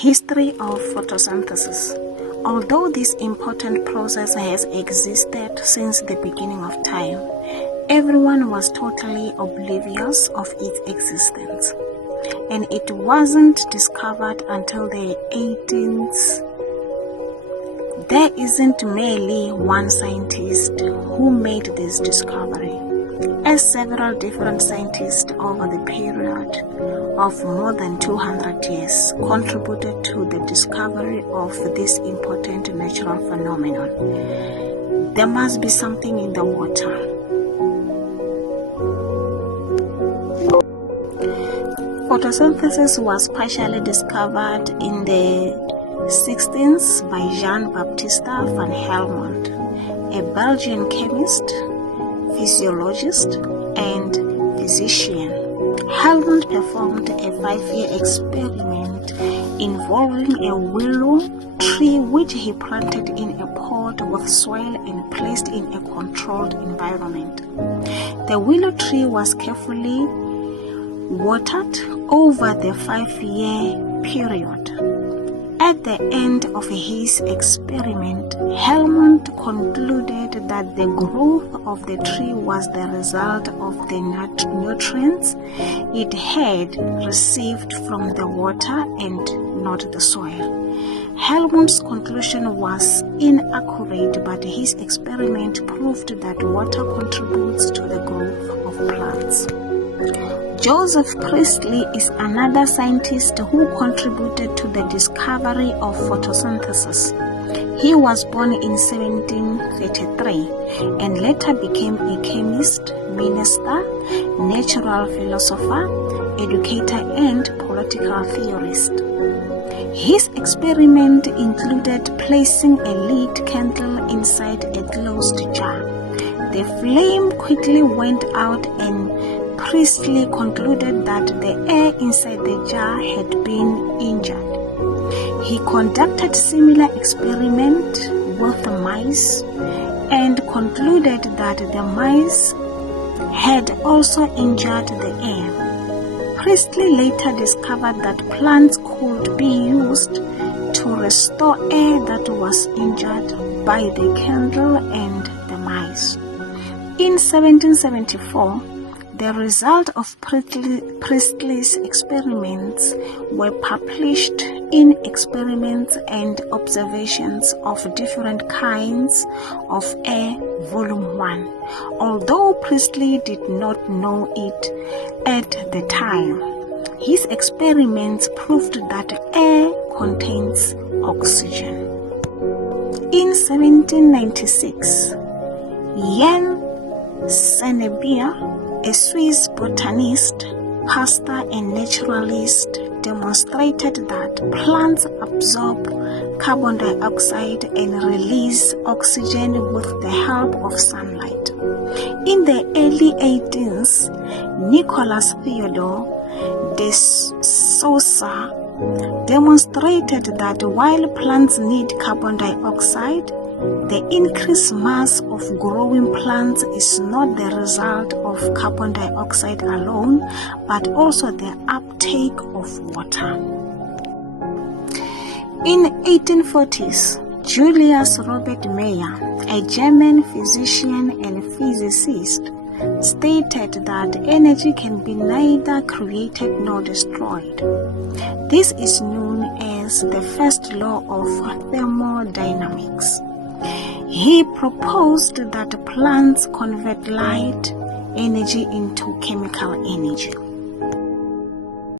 History of photosynthesis. Although this important process has existed since the beginning of time, everyone was totally oblivious of its existence, and it wasn't discovered until the 18th. There isn't merely one scientist who made this discovery, as several different scientists over the period of more than 200 years contributed to the discovery of this important natural phenomenon. There must be something in the water. Photosynthesis was partially discovered in the 16th by Jean-Baptiste van Helmont, a Belgian chemist, physiologist, and physician. Helmont performed a 5-year experiment involving a willow tree which he planted in a pot with soil and placed in a controlled environment. The willow tree was carefully watered over the 5-year period. At the end of his experiment, Helmont concluded that the growth of the tree was the result of the nutrients it had received from the water and not the soil. Helmont's conclusion was inaccurate, but his experiment proved that water contributes to the growth of plants. Joseph Priestley is another scientist who contributed to the discovery of photosynthesis. He was born in 1733 and later became a chemist, minister, natural philosopher, educator, and political theorist. His experiment included placing a lit candle inside a closed jar. The flame quickly went out and Priestley concluded that the air inside the jar had been injured. He conducted similar experiment with mice and concluded that the mice had also injured the air. Priestley later discovered that plants could be used to restore air that was injured by the candle and the mice. In 1774, the result of Priestley's experiments were published in Experiments and Observations of Different Kinds of Air, Volume 1, although Priestley did not know it at the time. His experiments proved that air contains oxygen. In 1796, Jan Sennebier, a Swiss botanist, pastor, and naturalist, demonstrated that plants absorb carbon dioxide and release oxygen with the help of sunlight. In the early 18th, Nicolas Theodore de Souza demonstrated that while plants need carbon dioxide, the increased mass of growing plants is not the result of carbon dioxide alone, but also the uptake of water. In 1840s, Julius Robert Mayer, a German physician and physicist, stated that energy can be neither created nor destroyed. This is known as the first law of thermodynamics. He proposed that plants convert light energy into chemical energy.